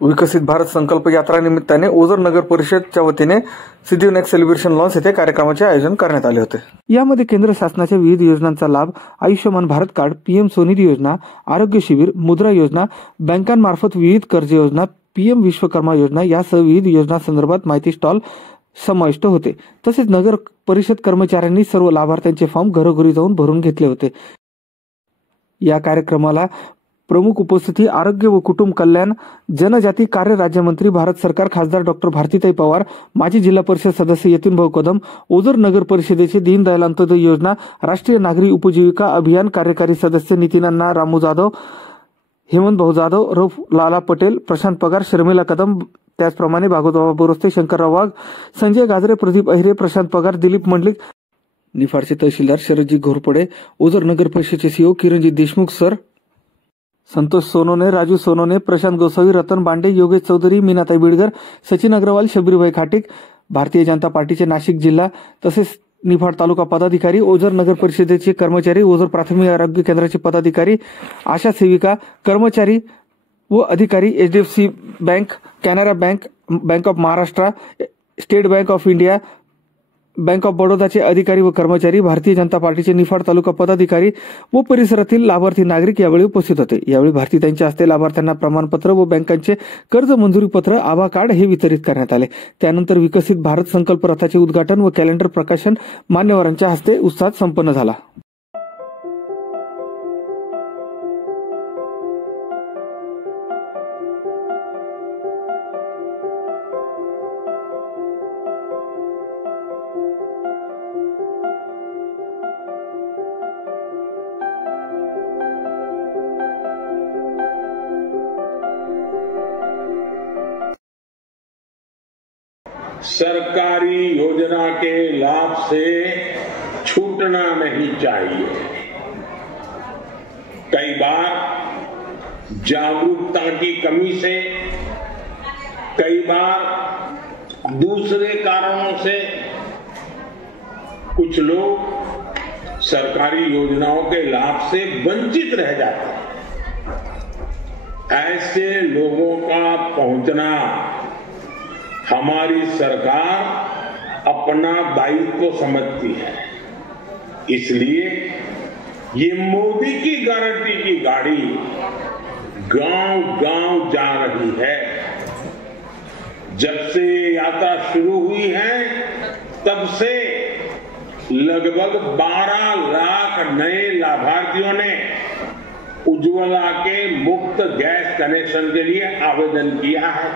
विकसित भारत संकल्प यात्रा निमित्ताने ओझर नगर परिषदच्या वतीने सिद्धिविनायक सेलिब्रेशन लॉन्स येथे कार्यक्रमाचे आयोजन करण्यात आले होते। यामध्ये केंद्र शासनाच्या विविध योजनांचा लाभ, आयुष्यमान भारत कार्ड, पीएम स्वनिधी योजना, आरोग्य शिबिर, मुद्रा योजना, बँकांमार्फत विविध कर्ज योजना, पीएम विश्वकर्मा योजना यासह विविध योजनांसंदर्भात माहिती स्टॉल समाविष्ट होते। तसेच नगर परिषद कर्मचाऱ्यांनी सर्व लाभार्थ्यांचे फॉर्म घरोघरी जाऊन भरून घेतले होते। या कार्यक्रमाला प्रमुख उपस्थिती आरोग्य व कुटुंब कल्याण जनजाती कार्य राज्यमंत्री भारत सरकार खासदार डॉक्टर भारतीताई पवार, माजी जिल्हा परिषद सदस्य यतीन भाऊ कदम, ओझर नगर परिषदेचे दीनदयाल अंत्योदय योजना राष्ट्रीय नागरी उपजीविका अभियान कार्यकारी सदस्य नितीन अण्णा रामू जाधव, हेमंत भाऊ जाधव, रौफ लाला पटेल, प्रशांत पगार, शर्मिला कदम, त्याचप्रमाणे भागवतबाबा बोरस्ते, शंकरराव वाघ, संजय गाजरे, प्रदीप अहिरे, प्रशांत पगार, दिलीप मंडलिक, निफाडचे तहसीलदार शरदजी घोरपडे, ओझर नगर परिषदेचे सीओ किरणजीत देशमुख सर, संतोष सोनोने, राजू सोनोने, प्रशांत गोसावी, रतन बांडे, योगेश चौधरी, मीनाताई बिडगर, सचिन अग्रवाल, शबीरभाई खाटिक, भारतीय जनता पार्टीचे नाशिक जिल्हा तसेच निफाड तालुका पदाधिकारी, ओझर नगर परिषदेचे कर्मचारी, ओझर प्राथमिक आरोग्य केंद्राचे पदाधिकारी, आशा सेविका, कर्मचारी व अधिकारी, HDFC bank, Canara bank, bank of Maharashtra, state bank of India, bank of बडोदाचे अधिकारी व कर्मचारी, भारतीय जनता पार्टीचे निफाड तालुका पदाधिकारी व परिसरातील लाभार्थी नागरिक यावेळी उपस्थित होते। यावेळी भारतीताईंच्या हस्ते लाभार्थ्यांना प्रमाणपत्र व बँकांचे कर्ज मंजुरी पत्र, आभा कार्ड हे वितरित करण्यात आले। त्यानंतर विकसित भारत संकल्प रथाचे उद्घाटन व कॅलेंडर प्रकाशन मान्यवरांच्या हस्ते उत्साहात संपन्न झाला। सरकारी योजना के लाभ से छूटना नहीं चाहिए। कई बार जागरूकता की कमी से, कई बार दूसरे कारणों से कुछ लोग सरकारी योजनाओं के लाभ से वंचित रह जाते हैं। ऐसे लोगों का पहुंचना हमारी सरकार अपना दायित्व समझती है। इसलिए ये मोदी की गारंटी की गाड़ी गांव-गांव जा रही है। जब से यात्रा शुरू हुई है तब से लगभग 12 लाख नए लाभार्थियों ने उज्ज्वला के मुफ्त गैस कनेक्शन के लिए आवेदन किया है।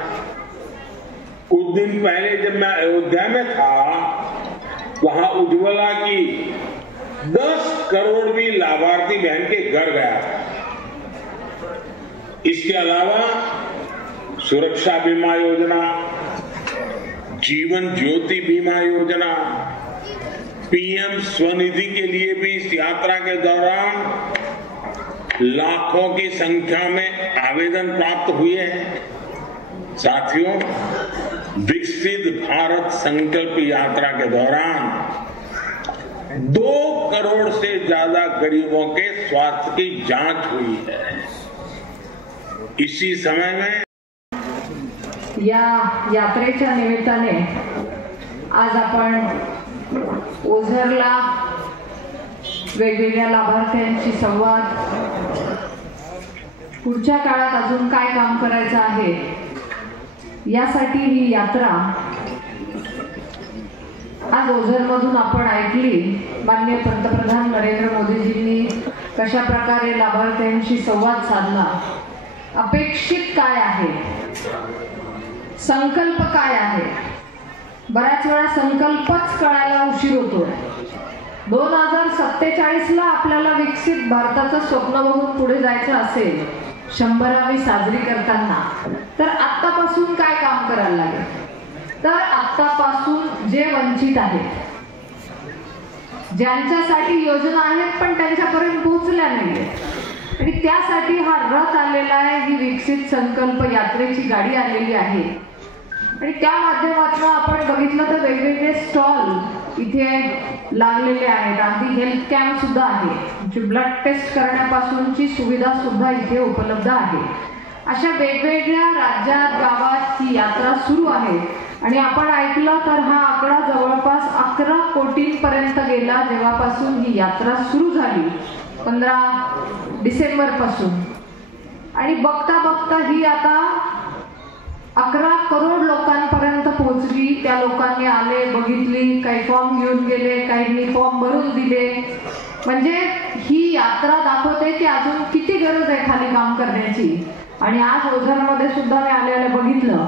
कुछ दिन पहले जब मैं अयोध्या में था, वहां उज्ज्वला की 10 करोड़वीं लाभार्थी बहन के घर गया था। इसके अलावा सुरक्षा बीमा योजना, जीवन ज्योति बीमा योजना, पीएम स्वनिधि के लिए भी इस यात्रा के दौरान लाखों की संख्या में आवेदन प्राप्त हुए हैं। साथियों, विकसित भारत संकल्प यात्रा के दौरान 2 करोड़ से ज्यादा गरीबों के स्वास्थ्य की जांच हुई है। इसी समय में या यात्रेच्या निमित्ताने आज आपण ओझरला वेगवेगळ्या लाभार्थ्यांशी संवाद, पुढच्या काळात अजून काय काम करायचं आहे यासाठी ही यात्रा आज ओझरमधून आपण ऐकली। माननीय पंतप्रधान नरेंद्र मोदीजींनी कशा प्रकारे लाभार्थ्यांशी संवाद साधला, अपेक्षित काय आहे, संकल्प काय आहे। बऱ्याच वेळा संकल्पच कळायला उशीर होतो। 2047ला आपल्याला विकसित भारताचं स्वप्न बघून पुढे जायचं असेल, 100वी साजरी करताना, तर आत्तापासून काय काम करायला लागेल? तर आत्तापासून जे वंचित आहेत, ज्यांच्यासाठी योजना आहेत पण त्यांच्यापर्यंत पोहोचल्या नाहीत, आणि त्यासाठी हा रथ आलेला आहे, ही विकसित संकल्प यात्रेची गाडी आलेली आहे। आणि त्या माध्यमातून आपण बघितलं तर वेगवेगळे स्टॉल इथे लागलेले आहेत। अगदी हेल्थ कॅम्प सुद्धा आहे, ब्लड टेस्ट करण्यापासूनची सुविधा सुद्धा इथे उपलब्ध आहे। अशा वेगवेगळ्या राज्यात गावात ही यात्रा सुरू आहे आणि आपण ऐकलं तर हा आकडा जवळपास 11 कोटींपर्यंत गेला जेव्हापासून ही यात्रा सुरू झाली 15 डिसेंबर पासून. आणि बघता बघता ही आता 11 करोड लोकांपर्यंत पोहोचली. त्या लोकांनी आले, बघितली, काही फॉर्म घेऊन गेले, काहींनी फॉर्म भरून दिले. म्हणजे ही यात्रा दाखवते की अजून किती गरज आहे खाली काम करण्याची. आणि आज ओझरमध्ये सुद्धा मी आलेलं बघितलं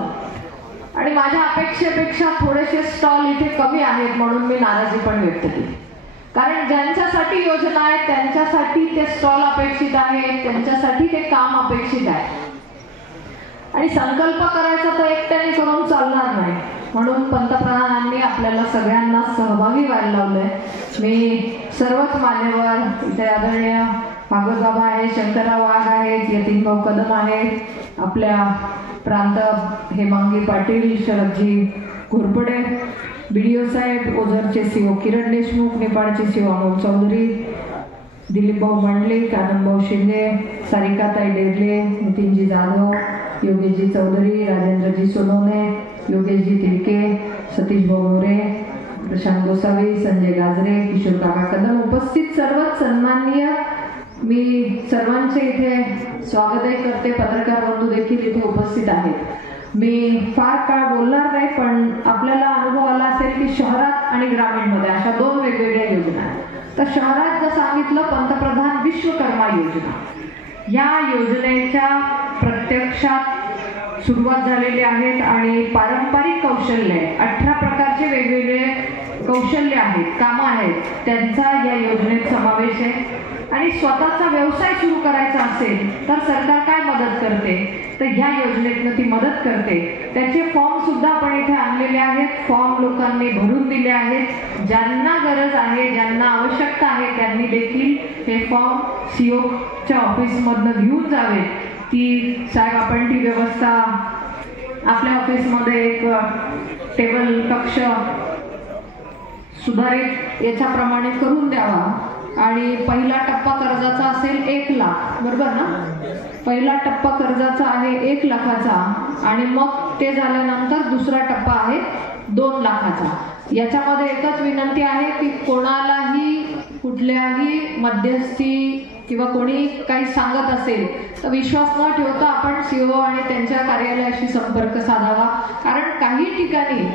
आणि माझ्या अपेक्षेपेक्षा थोडेसे स्टॉल इथे कमी आहेत म्हणून मी नाराजी पण व्यक्त केली. कारण ज्यांच्यासाठी योजना आहे त्यांच्यासाठी ते स्टॉल अपेक्षित आहे, त्यांच्यासाठी ते काम अपेक्षित आहे. आणि संकल्प करायचा तर एकट्याने करून चालणार नाही म्हणून पंतप्रधानांनी आपल्याला सगळ्यांना सहभागी व्हायला लावलंय. मी सर्वच मान्यवर इथे आदरणीय भागवत बाबा आहेत, शंकरराव वाघ आहेत, यतीनभाऊ कदम आहेत, आपल्या प्रांत हेमांगी पाटील, शरदजी घोरपडे, BDO साहेब, ओझरचे CO किरण देशमुख, नेपाळचे CO अमोल चौधरी, दिलीपभाऊ मंडलिक, आनंदभाऊ शिंदे, सारिकाताई डेरले, नितीनजी जाधव, योगेशजी चौधरी, राजेंद्रजी सोनवणे, योगेशजी तिडके, सतीशभाऊ मोरे, प्रशांत गोसावी, संजय गाजरे, किशोर काका कदम, उपस्थित सर्वच सन्माननीय, मी सर्वांचे इथे स्वागतही करते. पत्रकार बंधू देखील इथे उपस्थित आहेत. मी फार काळ बोलणार नाही पण आपल्याला अनुभव आला असेल की शहरात आणि ग्रामीणमध्ये अशा 2 वेगवेगळ्या योजना आहेत. तर शहरात जर सांगितलं पंतप्रधान विश्वकर्मा योजना, या योजनेच्या प्रत्यक्षात सुरुवात झालेली आहेत आणि पारंपरिक कौशल्य 18 प्रकारचे वेगवेगळे कौशल्य आहेत, कामं आहेत, त्यांचा या योजनेत समावेश आहे. आणि स्वतःचा व्यवसाय सुरू करायचा असेल तर सरकार काय मदत करते तर ह्या योजनेतनं ती मदत करते. त्याचे फॉर्म सुद्धा आपण इथे आणलेले आहेत. फॉर्म लोकांनी भरून दिले आहेत. ज्यांना गरज आहे, ज्यांना आवश्यकता आहे त्यांनी देखील हे फॉर्म COच्या ऑफिसमधनं घेऊन जावे की साहेब आपण ती व्यवस्था आपल्या ऑफिसमध्ये एक टेबल कक्ष सुधारित याच्याप्रमाणे करून द्यावा. आणि पहिला टप्पा कर्जाचा असेल 1 लाख, बरोबर ना? पहिला टप्पा कर्जाचा आहे 1 लाखाचा आणि मग ते झाल्यानंतर दुसरा टप्पा आहे 2 लाखाचा. याच्यामध्ये एकच विनंती आहे की कोणालाही कुठल्याही मध्यस्थी किंवा कोणी काही सांगत असेल तर विश्वास न ठेवता आपण CO आणि त्यांच्या कार्यालयाशी संपर्क साधावा. कारण काही ठिकाणी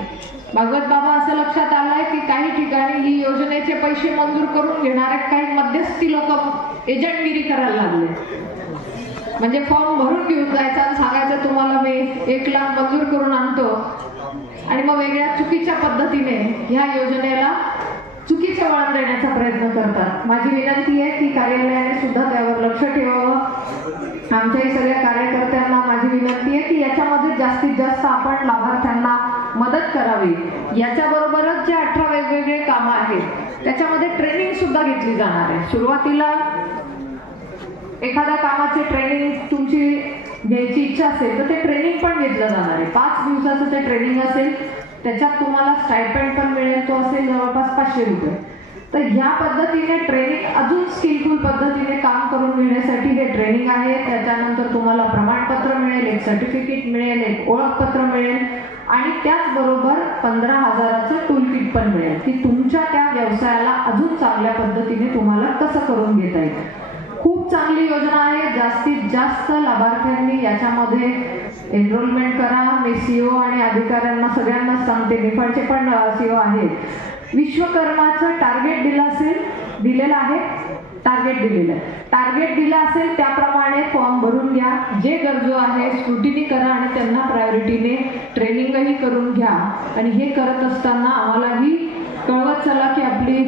भागवत बाबा असं लक्षात आलंय की काही ठिकाणी ही योजनेचे पैसे मंजूर करून घेणारे काही मध्यस्थी लोक एजंटगिरी करायला लागले. म्हणजे फॉर्म भरून घेऊन जायचा आणि सांगायचं तुम्हाला मी 1 लाख मंजूर करून आणतो आणि मग वेगळ्या चुकीच्या पद्धतीने ह्या योजनेला चुकीचे वळण देण्याचा प्रयत्न करतात. माझी विनंती आहे की कार्यालयाने सुद्धा त्यावर लक्ष ठेवावं. आमच्याही सगळ्या कार्यकर्त्यांना माझी विनंती आहे की याच्यामध्ये जास्तीत जास्त आपण लाभार्थ्यांना मदत करावी. याच्याबरोबरच जे 18 वेगवेगळे कामं आहेत त्याच्यामध्ये ट्रेनिंग सुद्धा घेतली जाणार आहे. सुरुवातीला एखाद्या कामाचे ट्रेनिंग तुमची घ्यायची इच्छा असेल तर ते ट्रेनिंग पण घेतलं जाणार आहे. 5 दिवसाचं ते ट्रेनिंग असेल. त्याच्यात तुम्हाला स्टायपेंड पण मिळेल, तो असेल जवळपास 500 रुपये. तर ह्या पद्धतीने ट्रेनिंग अजून स्किलफुल पद्धतीने काम करून घेण्यासाठी हे ट्रेनिंग आहे. त्याच्यानंतर तुम्हाला प्रमाणपत्र मिळेल, एक सर्टिफिकेट मिळेल, एक ओळखपत्र मिळेल आणि त्याचबरोबर 15,000चं टूल किट पण मिळेल की तुमच्या त्या व्यवसायाला अजून चांगल्या पद्धतीने तुम्हाला कसं करून घेता येईल. खूप चांगली योजना आहे. जास्तीत जास्त लाभार्थ्यांनी याच्यामध्ये एनरोलमेंट करा. मी CO आणि अधिकाऱ्यांना सगळ्यांना सांगते, नेपाळचे पण CO आहेत. विश्वकर्माचं टार्गेट दिलेलं आहे. टार्गेट दिलं असेल त्याप्रमाणे फॉर्म भरून घ्या. जे गरजू आहे स्क्रुटिनी करा आणि त्यांना प्रायोरिटीने ट्रेनिंगही करून घ्या. आणि हे करत असताना आम्हालाही कळवत चला की आपली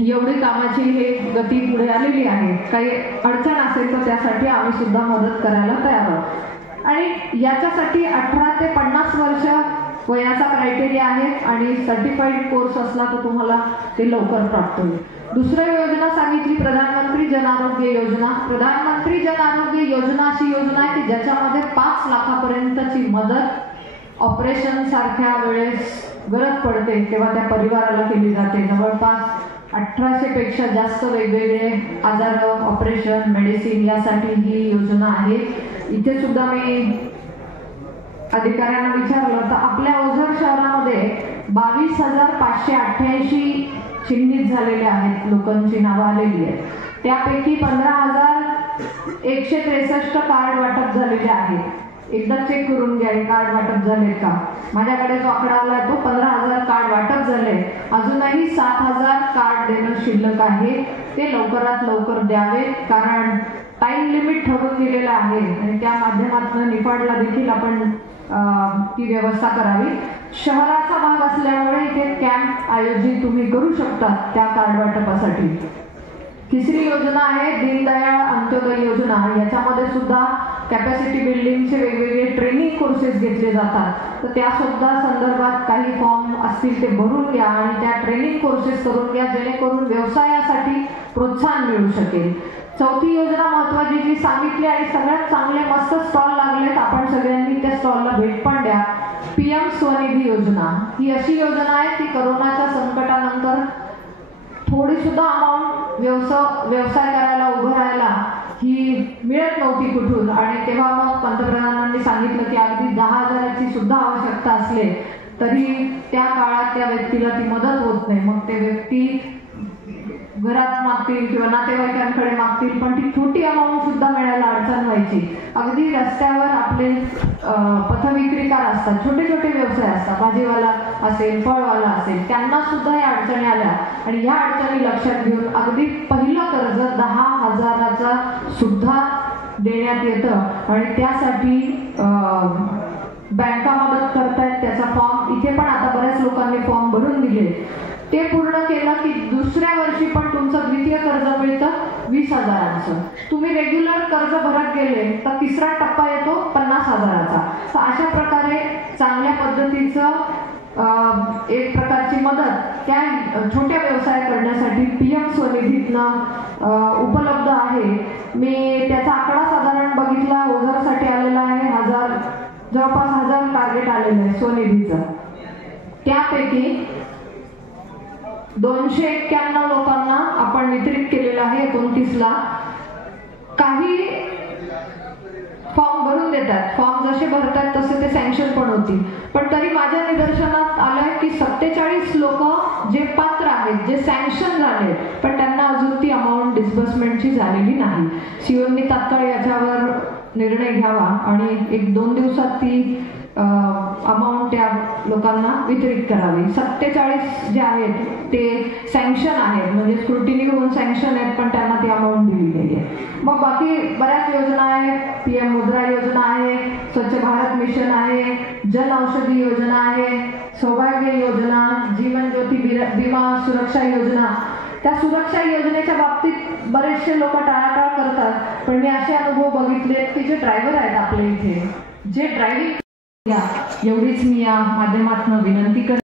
एवढी कामाची हे गती पुढे आलेली आहे. काही अडचण असेल तर त्यासाठी आम्ही सुद्धा मदत करायला तयार आहोत. आणि याच्यासाठी 18 ते 50 वर्ष वयाचा क्रायटेरिया आहे आणि सर्टिफाईड कोर्स असला तर तुम्हाला ते लवकर प्राप्त होईल. दुसरी योजना सांगितली प्रधानमंत्री जन आरोग्य योजना. प्रधानमंत्री जन आरोग्य योजना अशी योजना आहे की ज्याच्यामध्ये 5 लाखापर्यंतची मदत ऑपरेशन सारख्या वेळेस गरज पडते तेव्हा त्या परिवाराला केली जाते. जवळपास 1800 पेक्षा जास्त वेगवेगळे आजार, ऑपरेशन, मेडिसिन यासाठी ही योजना आहे. इथे सुद्धा मी अधिकाऱ्यांना विचारलं तर आपल्या ओझर शहरामध्ये 22,588 चिन्हित झालेले आहेत, लोकांची नावं आलेली आहेत. त्यापैकी 15,163 कार्ड वाटप झालेले आहेत. एकदा चेक करून घ्या कार्ड वाटप झाले का. माझ्याकडे जो आकडा आला तो 15,000 कार्ड वाटप झाले. अजूनही 7,000 कार्ड देणं शिल्लक आहे. ते लवकरात लवकर द्यावे, कारण टाइम लिमिट ठरवून दिलेला आहे आणि त्या माध्यमातून निफाडला देखील आपण ती व्यवस्था करावी. शहराचा भाग असल्यामुळे इथे कॅम्प आयोजित तुम्ही करू शकता त्या कार्ड वाटपासाठी. तिसरी योजना आहे दीनदयाळ अंत्योदय योजना. याच्यामध्ये सुद्धा कॅपॅसिटी बिल्डिंगचे वेगवेगळे ट्रेनिंग कोर्सेस घेतले जातात. तर त्या सुद्धा संदर्भात काही फॉर्म असतील ते भरून घ्या आणि त्या ट्रेनिंग कोर्सेस करून घ्या, जेणेकरून व्यवसायासाठी प्रोत्साहन मिळू शकेल. चौथी योजना महत्वाची जी सांगितली आणि सगळ्यात चांगले मस्त स्टॉल लागलेत, आपण सगळ्यांनी त्या स्टॉलला भेट पण द्या. PM स्वनिधी योजना ही अशी योजना आहे की करोनाच्या संकटानंतर थोडी सुद्धा अमाऊंट व्यवसाय करायला उभं राहायला ही मिळत नव्हती कुठून, आणि तेव्हा मग पंतप्रधानांनी सांगितलं की अगदी 10,000ची सुद्धा आवश्यकता असले तरी त्या काळात त्या व्यक्तीला ती मदत होत नाही. मग ते व्यक्ती घरात मागतील किंवा नातेवाईकांकडे मागतील, पण ती छोटी अमाऊंट सुद्धा मिळायला अडचण व्हायची. अगदी रस्त्यावर आपले पथविक्रीकार असतात, छोटे छोटे व्यवसाय असतात, भाजीवाला असेल, फळवाला असेल, त्यांना सुद्धा या अडचणी आल्या आणि ह्या अडचणी लक्षात घेऊन अगदी पहिलं कर्ज 10,000चा सुद्धा देण्यात येतं आणि त्यासाठी बँका मदत करतायत. त्याचा फॉर्म इथे पण आता बऱ्याच लोकांनी फॉर्म भरून दिले. ते पूर्ण केलं की दुसऱ्या वर्षी पण तुमचं द्वितीय कर्ज मिळतं 20,000चं. तुम्ही रेग्युलर कर्ज भरत गेले तर तिसरा टप्पा येतो 50,000चा. तर अशा प्रकारे चांगल्या पद्धतीचं एक प्रकारची मदत त्या छोट्या व्यवसाय करण्यासाठी PM स्वनिधीतनं उपलब्ध आहे. मी त्याचा आकडा साधारण बघितला, ओझरसाठी आलेला आहे जवळपास 1,000 टार्गेट आलेलं आहे स्वनिधीचं. त्यापैकी 291 लोकांना आपण वितरित केलेलं आहे 29ला. काही फॉर्म भरून देतात, फॉर्म जसे भरतात तसे ते सँक्शन पण होतील. पण तरी माझ्या निदर्शनात आलंय की 47 लोक जे पात्र आहेत, जे सँक्शन झाले, पण त्यांना अजून ती अमाऊंट डिस्बर्समेंटची झालेली नाही. सीओनी तात्काळ याच्यावर निर्णय घ्यावा आणि 1-2 दिवसात ती अमाऊंट त्या लोकांना वितरित करावी. 47 जे आहेत ते सँक्शन आहेत, म्हणजे स्क्रुटिनी होऊन सँक्शन आहेत, पण त्यांना ती अमाऊंट दिली गेली आहे. मग बाकी बऱ्याच योजना आहेत. PM मुद्रा योजना आहे, स्वच्छ भारत मिशन आहे, जन औषधी योजना आहे, सौभाग्य योजना, जीवन ज्योती विमा सुरक्षा योजना. त्या सुरक्षा योजनेच्या बाबतीत बरेचसे लोक टाळाटाळ करतात, पण मी असे अनुभव बघितले की जे ड्रायव्हर आहेत आपल्या इथे, जे ड्रायव्हिंग एवढीच मी या माध्यमातून विनंती करते.